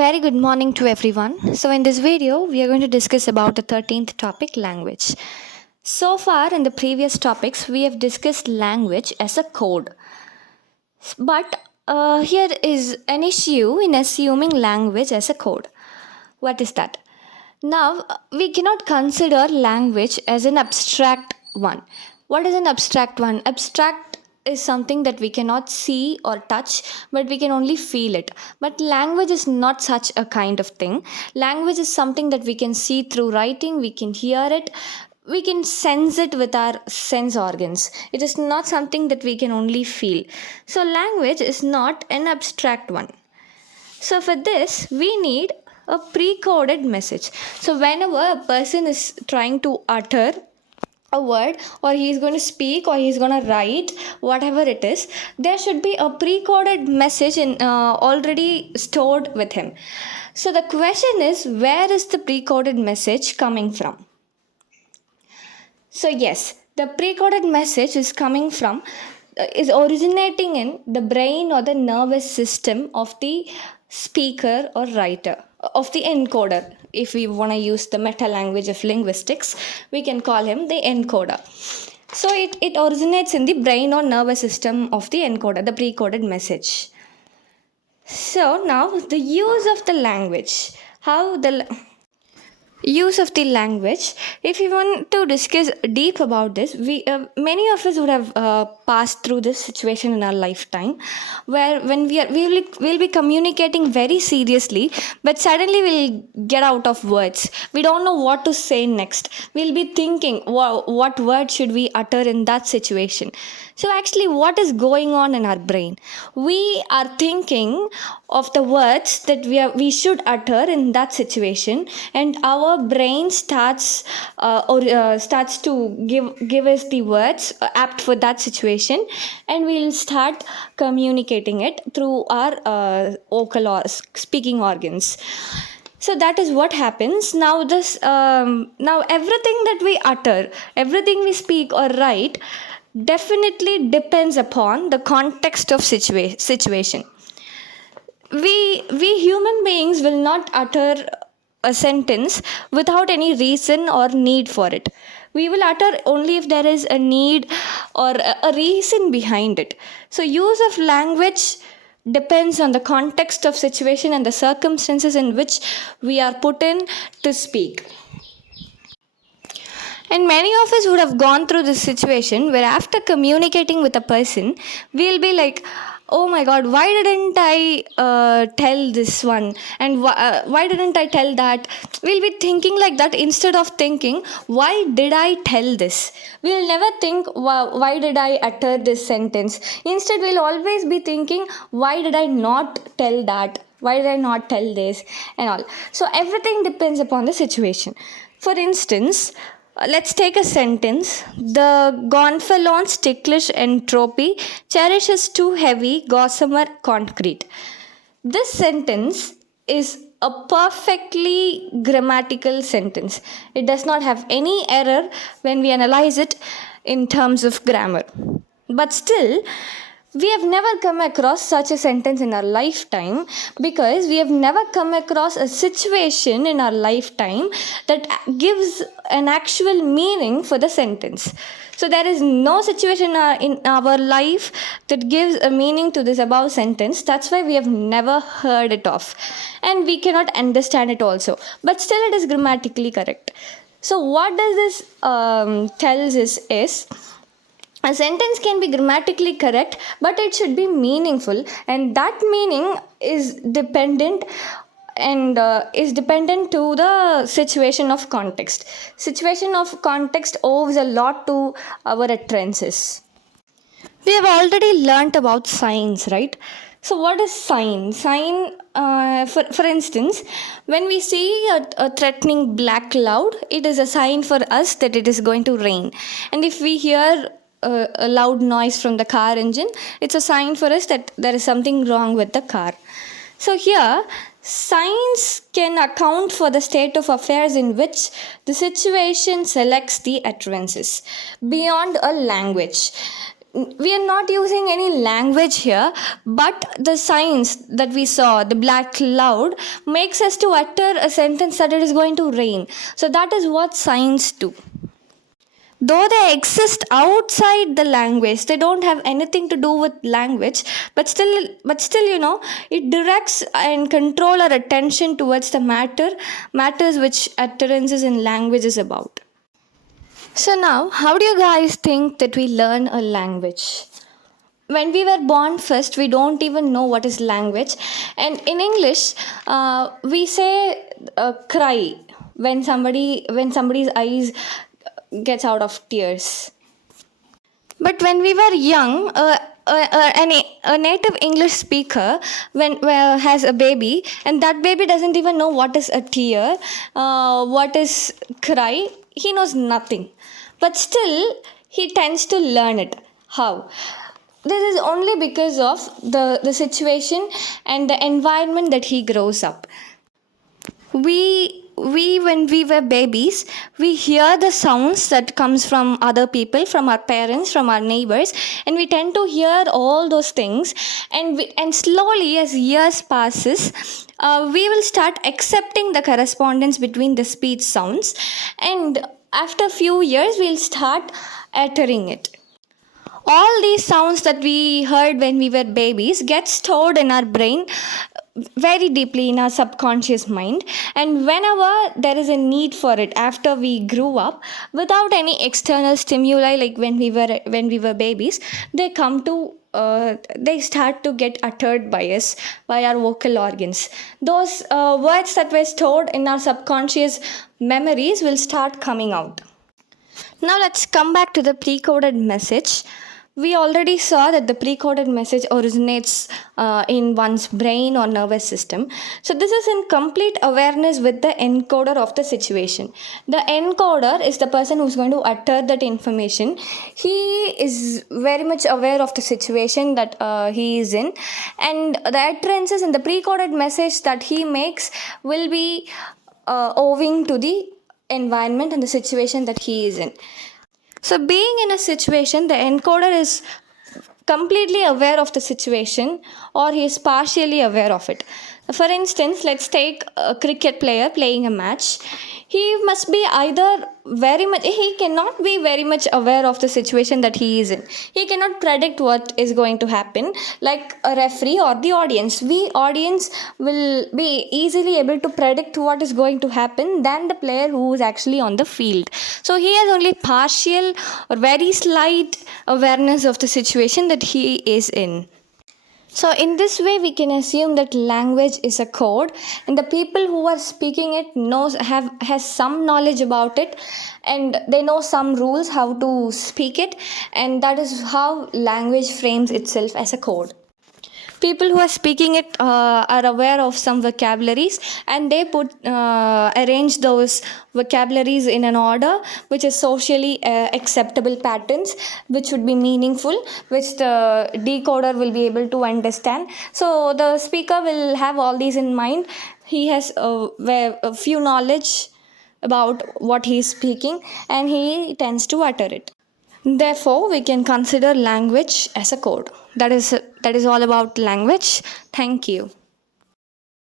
Very good morning to everyone. So, in this video, we are going to discuss about the 13th topic, language. So far, in the previous topics, we have discussed language as a code. But here is an issue in assuming language as a code. What is that? Now, we cannot consider language as an abstract one. What is an abstract one? Abstract is something that we cannot see or touch, but we can only feel it. But language is not such a kind of thing. Language is something that we can see through writing, we can hear it, we can sense it with our sense organs. It is not something that we can only feel. So, language is not an abstract one. So, for this, we need a pre coded message. So, whenever a person is trying to utter a word, or he is going to speak, or he is going to write, whatever it is, there should be a pre coded message already stored with him. So, the question is, where is the pre coded message coming from? So, yes, the pre coded message is coming from is originating in the brain or the nervous system of the speaker or writer, of the encoder. If we want to use the meta language of linguistics, we can call him the encoder. So it originates in the brain or nervous system of the encoder, the pre-coded message. So now the use of the language, how the use of the language. If you want to discuss deep about this, we many of us would have passed through this situation in our lifetime, where when we'll be communicating very seriously, but suddenly we'll get out of words. We don't know what to say next. We'll be thinking, wow, what word should we utter in that situation? So actually, what is going on in our brain? We are thinking of the words that we should utter in that situation, and our brain starts to give us the words apt for that situation, and we'll start communicating it through our vocal or speaking organs. So that is what happens now. Now everything that we utter, everything we speak or write, definitely depends upon the context of situation. We human beings will not utter a sentence without any reason or need for it. We will utter only if there is a need or a reason behind it. So use of language depends on the context of situation and the circumstances in which we are put in to speak. And many of us would have gone through this situation where, after communicating with a person, we'll be like, oh my god, why didn't I tell this one? And why didn't I tell that? We'll be thinking like that instead of thinking, why did I tell this? We'll never think, why did I utter this sentence? Instead, we'll always be thinking, why did I not tell that? Why did I not tell this? And all. So, everything depends upon the situation. For instance, let's take a sentence. The gonfalon's ticklish entropy cherishes too heavy gossamer concrete. This sentence is a perfectly grammatical sentence. It does not have any error when we analyze it in terms of grammar. But still, we have never come across such a sentence in our lifetime, because we have never come across a situation in our lifetime that gives an actual meaning for the sentence. So there is no situation in our life that gives a meaning to this above sentence. That's why we have never heard it of, and we cannot understand it also. But still, it is grammatically correct. So what does this tells us is, a sentence can be grammatically correct, but it should be meaningful, and that meaning is dependent to the situation of context. Situation of context owes a lot to our utterances. We have already learnt about signs, right? So, what is sign? Sign, for instance, when we see a threatening black cloud, it is a sign for us that it is going to rain. And if we hear a loud noise from the car engine, it's a sign for us that there is something wrong with the car. So, here, signs can account for the state of affairs in which the situation selects the utterances beyond a language. we are not using any language here, but the signs that we saw, the black cloud, makes us to utter a sentence that it is going to rain. So that is what signs do. Though they exist outside the language, they don't have anything to do with language, but still, it directs and control our attention towards the matters which utterances in language is about. So now, how do you guys think that we learn a language? When we were born first, we don't even know what is language, and in English, we say cry when somebody's eyes gets out of tears. But when we were young, a native English speaker has a baby, and that baby doesn't even know what is a tear, what is cry. He knows nothing, but still he tends to learn it. How? This is only because of the situation and the environment that he grows up. We when we were babies, we hear the sounds that comes from other people, from our parents, from our neighbors, and we tend to hear all those things, and slowly as years passes, we will start accepting the correspondence between the speech sounds, and after few years we'll start uttering it. All these sounds that we heard when we were babies get stored in our brain very deeply in our subconscious mind, and whenever there is a need for it after we grew up, without any external stimuli, like when we were babies, they start to get uttered by us, by our vocal organs. Those words that were stored in our subconscious memories will start coming out. Now let's come back to the pre-coded message. We already saw that the pre-coded message originates in one's brain or nervous system. So this is in complete awareness with the encoder of the situation. The encoder is the person who's going to utter that information. He is very much aware of the situation that he is in, and the utterances in the pre-coded message that he makes will be owing to the environment and the situation that he is in. So, being in a situation, the encoder is completely aware of the situation, or he is partially aware of it. For instance, let's take a cricket player playing a match. He cannot be very much aware of the situation that he is in. He cannot predict what is going to happen, like a referee or the audience. We audience will be easily able to predict what is going to happen than the player who is actually on the field. So he has only partial or very slight awareness of the situation that he is in. So, in this way, we can assume that language is a code, and the people who are speaking it has some knowledge about it, and they know some rules how to speak it, and that is how language frames itself as a code. People who are speaking it are aware of some vocabularies, and they arrange those vocabularies in an order which is socially acceptable patterns, which would be meaningful, which the decoder will be able to understand. So the speaker will have all these in mind. He has a few knowledge about what he is speaking, and he tends to utter it. Therefore, we can consider language as a code. That is all about language. Thank you.